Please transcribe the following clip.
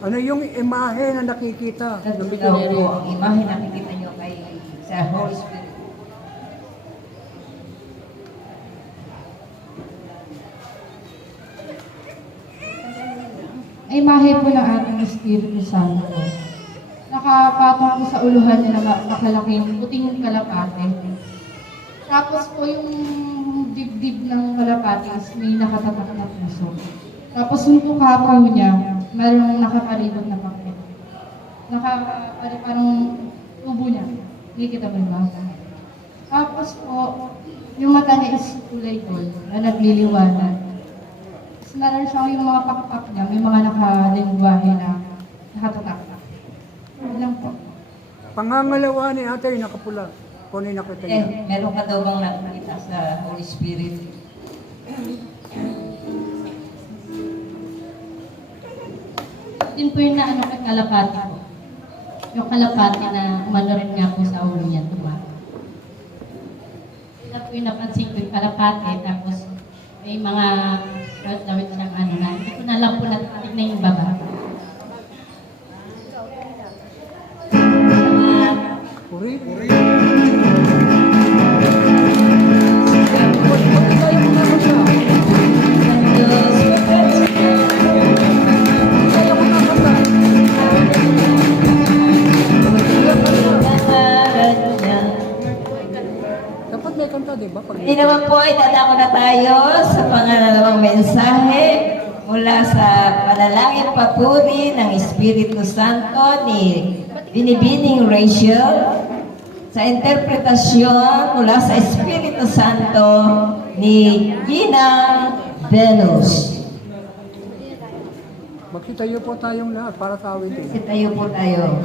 Ano yung imahe na nakikita ng Ito daw missionary? po, ang imahe na nakikita nyo kay sa Holy Spirit. Ay imahe po ng ating Espiritu Santo. Nakapatong po sa uluhan niya na makalaking puting kalapate. Tapos po yung dibdib ng kalapate is may nakatatak na puso. Tapos yung mukha po niya, mayroong nakaparibot na pakit. Parang tubo niya. Nakikita mo ba? Tapos po, yung mata niya is kulay gold na nagliliwanag. Tapos meron siyang yung mga pakpak niya, may mga nakalingwahe na nakatatak. Yun lang po. Pangangalawa ni ate yung nakapula. Kung ano yung nakita niya. Meron ka daw bang nakikita sa Holy Spirit? Yun po yung naano kay kalapati po. Yung kalapati na umano rin nga po sa ulo niya, diba? Yun na po yung napansin ko yung kalapati, tapos may mga damit siyang ano na. Hindi ko na lang po natatig na yung baba. Puri? Dapat may kanta, di ba? Hindi naman po ay dadako na tayo sa pangalawang mensahe mula sa panalangin papuri ng Espiritu Santo ni Binibining Rachel sa interpretasyon mula sa Espiritu Santo ni Gina Venus. Magsitayo po tayong lahat para sa awitin. Tayo po tayo.